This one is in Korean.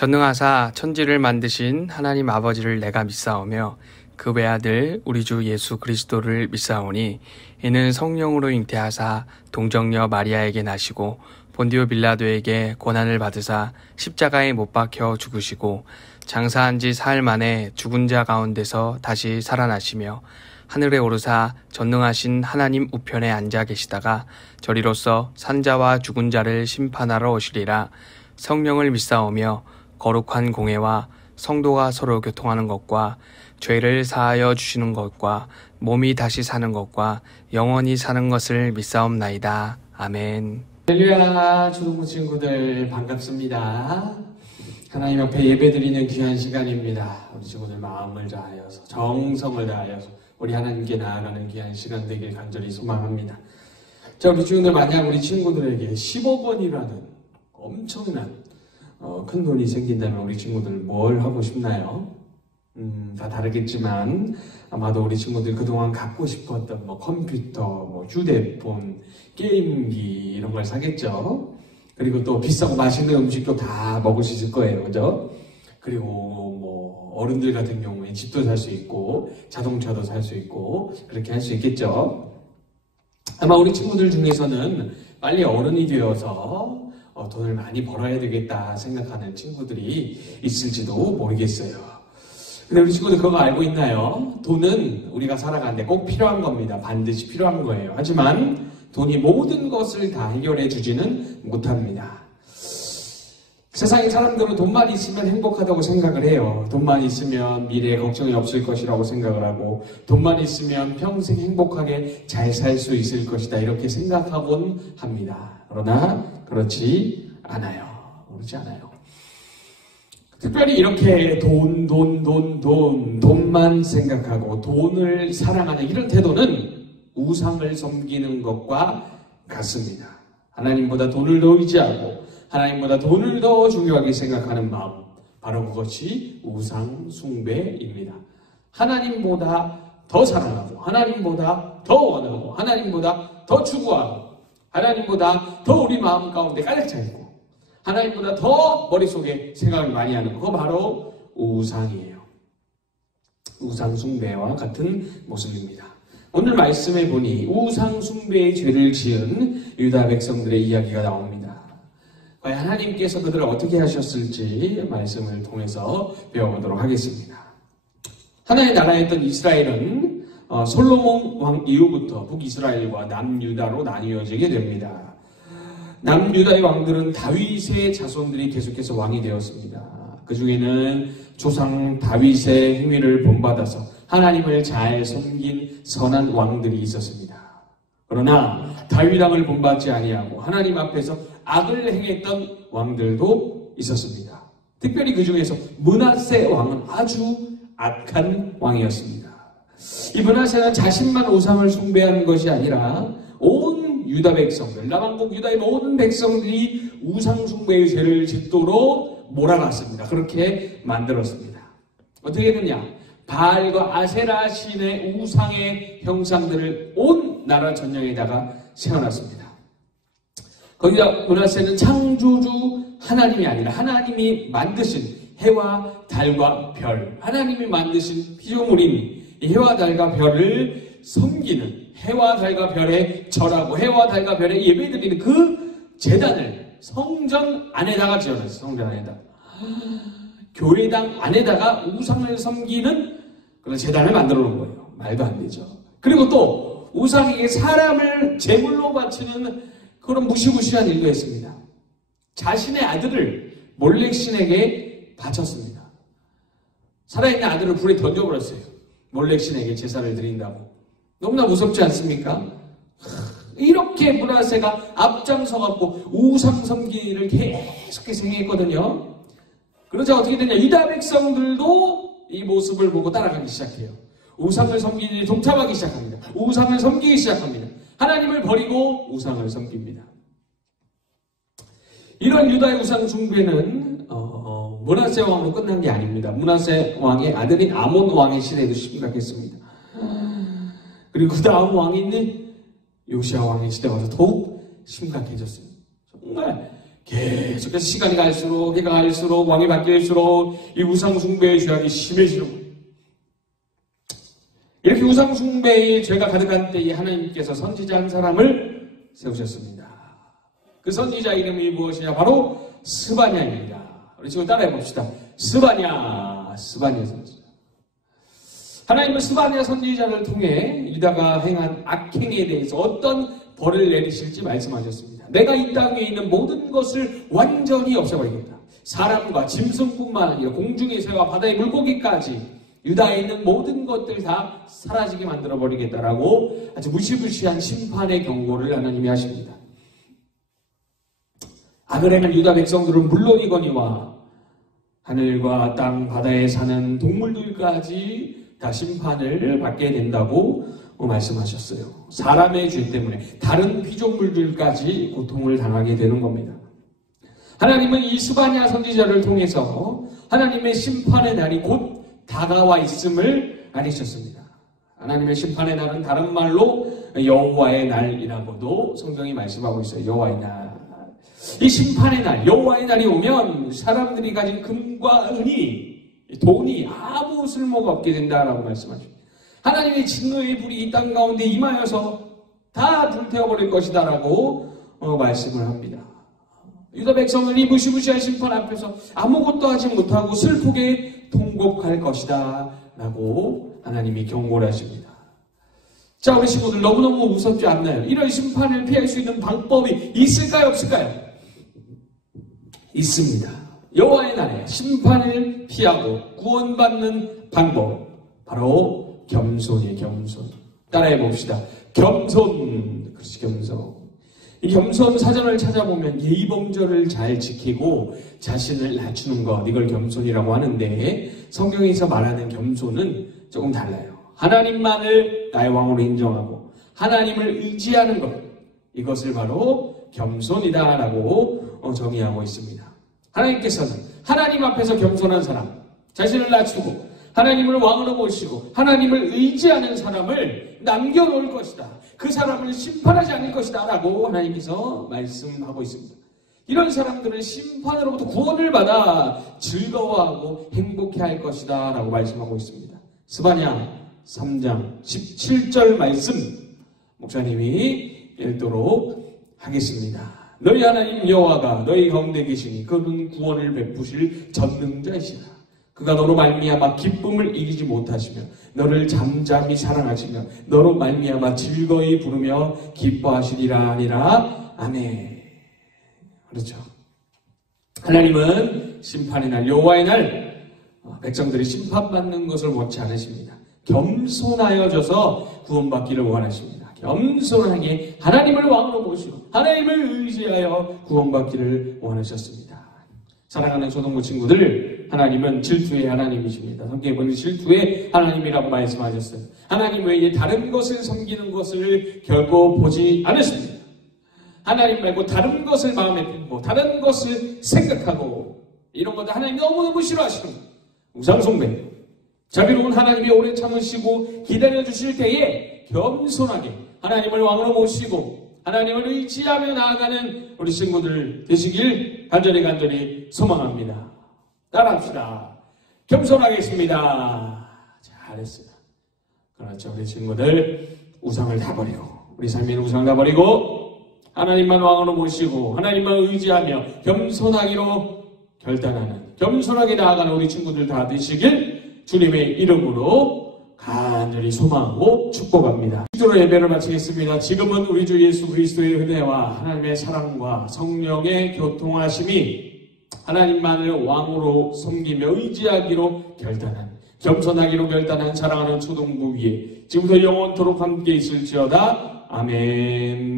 전능하사 천지를 만드신 하나님 아버지를 내가 믿사오며 그 외아들 우리 주 예수 그리스도를 믿사오니 이는 성령으로 잉태하사 동정녀 마리아에게 나시고 본디오 빌라도에게 고난을 받으사 십자가에 못 박혀 죽으시고 장사한 지 사흘 만에 죽은 자 가운데서 다시 살아나시며 하늘에 오르사 전능하신 하나님 우편에 앉아 계시다가 저리로서 산자와 죽은 자를 심판하러 오시리라. 성령을 믿사오며 거룩한 공회와 성도가 서로 교통하는 것과 죄를 사하여 주시는 것과 몸이 다시 사는 것과 영원히 사는 것을 믿사옵나이다. 아멘. 할렐루야, 초등부 친구들 반갑습니다. 하나님 앞에 예배드리는 귀한 시간입니다. 우리 친구들 마음을 다하여서 정성을 다하여서 우리 하나님께 나아가는 귀한 시간 되길 간절히 소망합니다. 자, 우리 친구들 만약 우리 친구들에게 10억 원이라는 엄청난 큰 돈이 생긴다면 우리 친구들 뭘 하고 싶나요? 다 다르겠지만 아마도 우리 친구들 그동안 갖고 싶었던 컴퓨터, 휴대폰, 게임기 이런 걸 사겠죠. 그리고 또 비싸고 맛있는 음식도 다 먹을 수 있을 거예요. 그죠? 그리고 어른들 같은 경우에 집도 살 수 있고 자동차도 살 수 있고 그렇게 할 수 있겠죠. 아마 우리 친구들 중에서는 빨리 어른이 되어서 돈을 많이 벌어야 되겠다 생각하는 친구들이 있을지도 모르겠어요. 근데 우리 친구들 그거 알고 있나요? 돈은 우리가 살아가는데 꼭 필요한 겁니다. 반드시 필요한 거예요. 하지만 돈이 모든 것을 다 해결해 주지는 못합니다. 세상의 사람들은 돈만 있으면 행복하다고 생각을 해요. 돈만 있으면 미래에 걱정이 없을 것이라고 생각을 하고 돈만 있으면 평생 행복하게 잘 살 수 있을 것이다 이렇게 생각하곤 합니다. 그러나 그렇지 않아요. 그렇지 않아요. 특별히 이렇게 돈만 생각하고 돈을 사랑하는 이런 태도는 우상을 섬기는 것과 같습니다. 하나님보다 돈을 더 의지하고 하나님보다 돈을 더 중요하게 생각하는 마음, 바로 그것이 우상 숭배입니다. 하나님보다 더 사랑하고 하나님보다 더 원하고 하나님보다 더 추구하고 하나님보다 더 우리 마음 가운데 가득 차 있고 하나님보다 더 머릿속에 생각을 많이 하는 거, 그거 바로 우상이에요. 우상 숭배와 같은 모습입니다. 오늘 말씀에 보니 우상 숭배의 죄를 지은 유다 백성들의 이야기가 나옵니다. 과연 하나님께서 그들을 어떻게 하셨을지 말씀을 통해서 배워보도록 하겠습니다. 하나의 나라였던 이스라엘은 솔로몬 왕 이후부터 북이스라엘과 남유다로 나뉘어지게 됩니다. 남유다의 왕들은 다윗의 자손들이 계속해서 왕이 되었습니다. 그 중에는 조상 다윗의 행위를 본받아서 하나님을 잘 섬긴 선한 왕들이 있었습니다. 그러나 다윗 왕을 본받지 아니하고 하나님 앞에서 악을 행했던 왕들도 있었습니다. 특별히 그 중에서 므낫세 왕은 아주 악한 왕이었습니다. 이 므낫세는 자신만 우상을 숭배하는 것이 아니라 온 유다 백성들, 남왕국 유다의 모든 백성들이 우상 숭배의 죄를 짓도록 몰아놨습니다. 그렇게 만들었습니다. 어떻게 했느냐? 바알과 아세라 신의 우상의 형상들을 온 나라 전역에다가 세워놨습니다. 거기다 므낫세는 창조주 하나님이 아니라 하나님이 만드신 해와 달과 별, 하나님이 만드신 피조물인 이 해와 달과 별을 섬기는, 해와 달과 별에 절하고 해와 달과 별에 예배드리는 그 제단을 성전 안에다가 지어놨어요. 성전 안에다가. 교회당 안에다가 우상을 섬기는 그런 제단을 만들어 놓은 거예요. 말도 안 되죠. 그리고 또 우상에게 사람을 제물로 바치는 그런 무시무시한 일도 했습니다. 자신의 아들을 몰렉신에게 바쳤습니다. 살아있는 아들을 불에 던져버렸어요. 몰렉신에게 제사를 드린다고. 너무나 무섭지 않습니까? 이렇게 므낫세가 앞장서갖고 우상 섬기를 계속해서 행했거든요. 그러자 어떻게 되냐? 유다 백성들도 이 모습을 보고 따라가기 시작해요. 우상을 섬기기 동참하기 시작합니다. 우상을 섬기기 시작합니다. 하나님을 버리고 우상을 섬깁니다. 이런 유다의 우상 숭배는 므낫세 왕으로 끝난 게 아닙니다. 므낫세 왕의 아들인 아몬 왕의 시대도 심각했습니다. 그리고 그 다음 왕인 요시야 왕의 시대가 와서 더욱 심각해졌습니다. 정말 계속해서 시간이 갈수록, 해가 갈수록, 왕이 바뀔수록 이 우상숭배의 죄악이 심해지는 거예요. 이렇게 우상숭배의 죄가 가득한 때에 하나님께서 선지자 한 사람을 세우셨습니다. 그 선지자 이름이 무엇이냐? 바로 스바냐입니다. 우리 지금 따라해 봅시다. 스바냐 선지자. 하나님은 스바냐 선지자를 통해 유다가 행한 악행에 대해서 어떤 벌을 내리실지 말씀하셨습니다. 내가 이 땅에 있는 모든 것을 완전히 없애버리겠다. 사람과 짐승뿐만 아니라 공중의 새와 바다의 물고기까지 유다에 있는 모든 것들 다 사라지게 만들어버리겠다라고 아주 무시무시한 심판의 경고를 하나님이 하십니다. 악을 행한 유다 백성들은 물론이거니와 하늘과 땅, 바다에 사는 동물들까지 다 심판을 받게 된다고 말씀하셨어요. 사람의 죄 때문에 다른 피조물들까지 고통을 당하게 되는 겁니다. 하나님은 이 스바냐 선지자를 통해서 하나님의 심판의 날이 곧 다가와 있음을 알리셨습니다. 하나님의 심판의 날은 다른 말로 여호와의 날이라고도 성경이 말씀하고 있어요. 여호와의 날. 이 심판의 날, 여호와의 날이 오면 사람들이 가진 금과 은이, 돈이 아무 쓸모가 없게 된다라고 말씀하십니다. 하나님의 진노의 불이 이 땅 가운데 임하여서 다 불태워버릴 것이다라고 말씀을 합니다. 유다 백성은 이 무시무시한 심판 앞에서 아무것도 하지 못하고 슬프게 통곡할 것이다 라고 하나님이 경고를 하십니다. 자, 우리 친구들 너무너무 무섭지 않나요? 이런 심판을 피할 수 있는 방법이 있을까요? 없을까요? 있습니다. 여호와의 날에 심판을 피하고 구원받는 방법, 바로 겸손이에요. 겸손. 따라해 봅시다. 겸손. 그렇지, 겸손. 이 겸손 사전을 찾아보면 예의범절을 잘 지키고 자신을 낮추는 것, 이걸 겸손이라고 하는데 성경에서 말하는 겸손은 조금 달라요. 하나님만을 나의 왕으로 인정하고 하나님을 의지하는 것, 이것을 바로 겸손이다라고 정의하고 있습니다. 하나님께서는 하나님 앞에서 겸손한 사람, 자신을 낮추고 하나님을 왕으로 모시고 하나님을 의지하는 사람을 남겨놓을 것이다. 그 사람을 심판하지 않을 것이다 라고 하나님께서 말씀하고 있습니다. 이런 사람들은 심판으로부터 구원을 받아 즐거워하고 행복해할 것이다 라고 말씀하고 있습니다. 스바냐 3장 17절 말씀 목사님이 읽도록 하겠습니다. 너희 하나님 여호와가 너희 가운데 계시니 그는 구원을 베푸실 전능자이시라. 그가 너로 말미암아 기쁨을 이기지 못하시며 너를 잠잠히 사랑하시며 너로 말미암아 즐거이 부르며 기뻐하시리라 하니라. 아멘. 그렇죠. 하나님은 심판의 날, 여호와의 날 백성들이 심판받는 것을 원치 않으십니다. 겸손하여져서 구원받기를 원하십니다. 겸손하게 하나님을 왕으로 모시고 하나님을 의지하여 구원받기를 원하셨습니다. 사랑하는 초등부 친구들, 하나님은 질투의 하나님이십니다. 성경에 보면 질투의 하나님이라고 말씀하셨어요. 하나님 외에 다른 것을 섬기는 것을 결코 보지 않으십니다. 하나님 말고 다른 것을 마음에 품고 다른 것을 생각하고 이런 것들 하나님 너무너무 싫어하시는 우상숭배. 자비로운 하나님이 오래 참으시고 기다려주실 때에 겸손하게 하나님을 왕으로 모시고 하나님을 의지하며 나아가는 우리 친구들 되시길 간절히 소망합니다. 따라합시다. 겸손하겠습니다. 잘했어요. 그렇죠. 우리 친구들 우상을 다 버리고 우리 삶의 우상을 다 버리고 하나님만 왕으로 모시고 하나님만 의지하며 겸손하기로 결단하는, 겸손하게 나아가는 우리 친구들 다 되시길 주님의 이름으로 간절히 소망하고 축복합니다. 기도로 예배를 마치겠습니다. 지금은 우리 주 예수 그리스도의 은혜와 하나님의 사랑과 성령의 교통하심이 하나님만을 왕으로 섬기며 의지하기로 결단한, 겸손하기로 결단한 사랑하는 초등부 위에 지금부터 영원토록 함께 있을지어다. 아멘.